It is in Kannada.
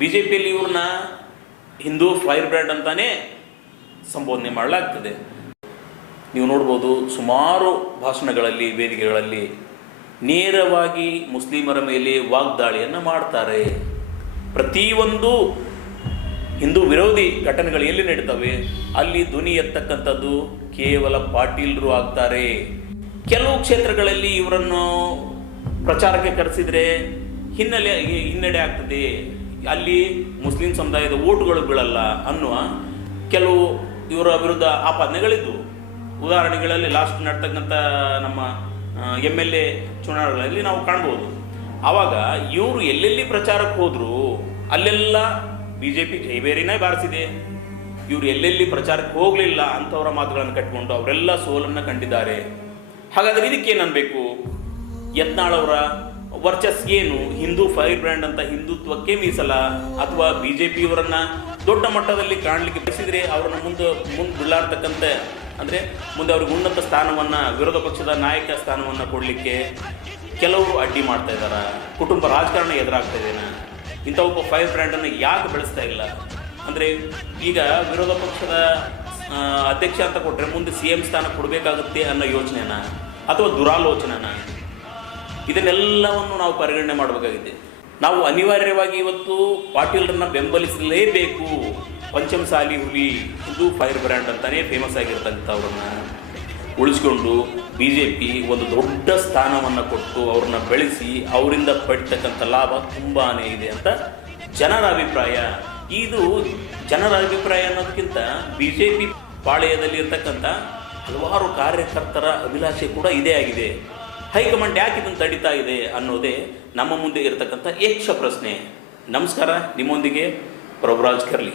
ಬಿ ಜೆ ಪಿಯಲ್ಲಿ ಇವ್ರನ್ನ ಹಿಂದೂ ಫೈರ್ ಬ್ರ್ಯಾಂಡ್ ಅಂತಾನೆ ಸಂಬೋಧನೆ ಮಾಡಲಾಗ್ತದೆ. ನೀವು ನೋಡ್ಬೋದು ಸುಮಾರು ಭಾಷಣಗಳಲ್ಲಿ, ವೇದಿಕೆಗಳಲ್ಲಿ ನೇರವಾಗಿ ಮುಸ್ಲಿಮರ ಮೇಲೆ ವಾಗ್ದಾಳಿಯನ್ನು ಮಾಡ್ತಾರೆ. ಪ್ರತಿಯೊಂದು ಹಿಂದೂ ವಿರೋಧಿ ಘಟನೆಗಳು ಎಲ್ಲಿ ನಡೀತವೆ ಅಲ್ಲಿ ಧ್ವನಿ ಎತ್ತಕ್ಕಂಥದ್ದು ಕೇವಲ ಪಾಟೀಲರು ಆಗ್ತಾರೆ. ಕೆಲವು ಕ್ಷೇತ್ರಗಳಲ್ಲಿ ಇವರನ್ನು ಪ್ರಚಾರಕ್ಕೆ ಕರೆಸಿದರೆ ಹಿನ್ನಡೆ ಆಗ್ತದೆ, ಅಲ್ಲಿ ಮುಸ್ಲಿಂ ಸಮುದಾಯದ ಓಟುಗಳು ಬೀಳಲ್ಲ ಅನ್ನುವ ಕೆಲವು ಇವರ ವಿರುದ್ಧ ಆಪಾದನೆಗಳಿದ್ದವು. ಉದಾಹರಣೆಗಳಲ್ಲಿ ಲಾಸ್ಟ್ ನಡ್ತಕ್ಕಂಥ ನಮ್ಮ MLA ಚುನಾವಣೆಗಳಲ್ಲಿ ನಾವು ಕಾಣ್ಬೋದು. ಆವಾಗ ಇವರು ಎಲ್ಲೆಲ್ಲಿ ಪ್ರಚಾರಕ್ಕೆ ಹೋದ್ರು ಅಲ್ಲೆಲ್ಲ BJP ಜೈಬೇರಿನೇ ಬಾರಿಸಿದೆ. ಇವರು ಎಲ್ಲೆಲ್ಲಿ ಪ್ರಚಾರಕ್ಕೆ ಹೋಗಲಿಲ್ಲ ಅಂಥವರ ಮಾತುಗಳನ್ನು ಕಟ್ಟಿಕೊಂಡು ಅವರೆಲ್ಲ ಸೋಲನ್ನು ಕಂಡಿದ್ದಾರೆ. ಹಾಗಾದರೆ ಇದಕ್ಕೇನು ಅನ್ಬೇಕು? ಯತ್ನಾಳ್ ಅವರ ವರ್ಚಸ್ ಏನು? ಹಿಂದೂ ಫೈರ್ ಬ್ರ್ಯಾಂಡ್ ಅಂತ ಹಿಂದುತ್ವಕ್ಕೆ ಮೀಸಲ, ಅಥವಾ BJPಯವರನ್ನು ದೊಡ್ಡ ಮಟ್ಟದಲ್ಲಿ ಕಾಣಲಿಕ್ಕೆ ಬಯಸಿದರೆ ಅವರನ್ನು ಮುಂದೆ ಬಿಡಲಾರ್ತಕ್ಕಂಥ, ಅಂದರೆ ಮುಂದೆ ಅವ್ರಿಗೆ ಉನ್ನತ ಸ್ಥಾನವನ್ನು, ವಿರೋಧ ಪಕ್ಷದ ನಾಯಕ ಸ್ಥಾನವನ್ನು ಕೊಡಲಿಕ್ಕೆ ಕೆಲವರು ಅಡ್ಡಿ ಮಾಡ್ತಾ ಇದ್ದಾರೆ. ಕುಟುಂಬ ರಾಜಕಾರಣ ಎದುರಾಗ್ತಾ ಇದ್ದೇನೆ. ಇಂಥ ಒಬ್ಬ ಫೈರ್ ಬ್ರ್ಯಾಂಡನ್ನು ಯಾಕೆ ಬೆಳೆಸ್ತಾ ಇಲ್ಲ? ಅಂದರೆ ಈಗ ವಿರೋಧ ಪಕ್ಷದ ಅಧ್ಯಕ್ಷ ಅಂತ ಕೊಟ್ಟರೆ ಮುಂದೆ CM ಸ್ಥಾನ ಕೊಡಬೇಕಾಗುತ್ತೆ ಅನ್ನೋ ಯೋಚನೆನ ಅಥವಾ ದುರಾಲೋಚನೆನ, ಇದನ್ನೆಲ್ಲವನ್ನು ನಾವು ಪರಿಗಣನೆ ಮಾಡಬೇಕಾಗಿದೆ. ನಾವು ಅನಿವಾರ್ಯವಾಗಿ ಇವತ್ತು ಪಾಟೀಲರನ್ನ ಬೆಂಬಲಿಸಲೇಬೇಕು. ಪಂಚಮಸಾಲಿ ಹುಲಿ, ಹಿಂದೂ ಫೈರ್ ಬ್ರ್ಯಾಂಡ್ ಅಂತಾನೆ ಫೇಮಸ್ ಆಗಿರ್ತಕ್ಕಂಥವ್ರನ್ನ ಉಳಿಸ್ಕೊಂಡು BJP ಒಂದು ದೊಡ್ಡ ಸ್ಥಾನವನ್ನು ಕೊಟ್ಟು ಅವ್ರನ್ನ ಬೆಳೆಸಿ ಅವರಿಂದ ಪಡ್ತಕ್ಕಂಥ ಲಾಭ ತುಂಬಾ ಇದೆ ಅಂತ ಜನರ ಅಭಿಪ್ರಾಯ. ಇದು ಜನರ ಅಭಿಪ್ರಾಯ ಅನ್ನೋದಕ್ಕಿಂತ BJP ಪಾಳೆಯದಲ್ಲಿ ಇರ್ತಕ್ಕಂಥ ಹಲವಾರು ಕಾರ್ಯಕರ್ತರ ಅಭಿಲಾಷೆ ಕೂಡ ಇದೇ ಆಗಿದೆ. ಹೈಕಮಾಂಡ್ ಯಾಕೆ ಇದನ್ನು ತಡೀತಾ ಇದೆ ಅನ್ನೋದೇ ನಮ್ಮ ಮುಂದೆ ಇರತಕ್ಕಂಥ ಯಕ್ಷ ಪ್ರಶ್ನೆ. ನಮಸ್ಕಾರ, ನಿಮ್ಮೊಂದಿಗೆ ಪ್ರಭುರಾಜ್ ಕರ್ಲಿ.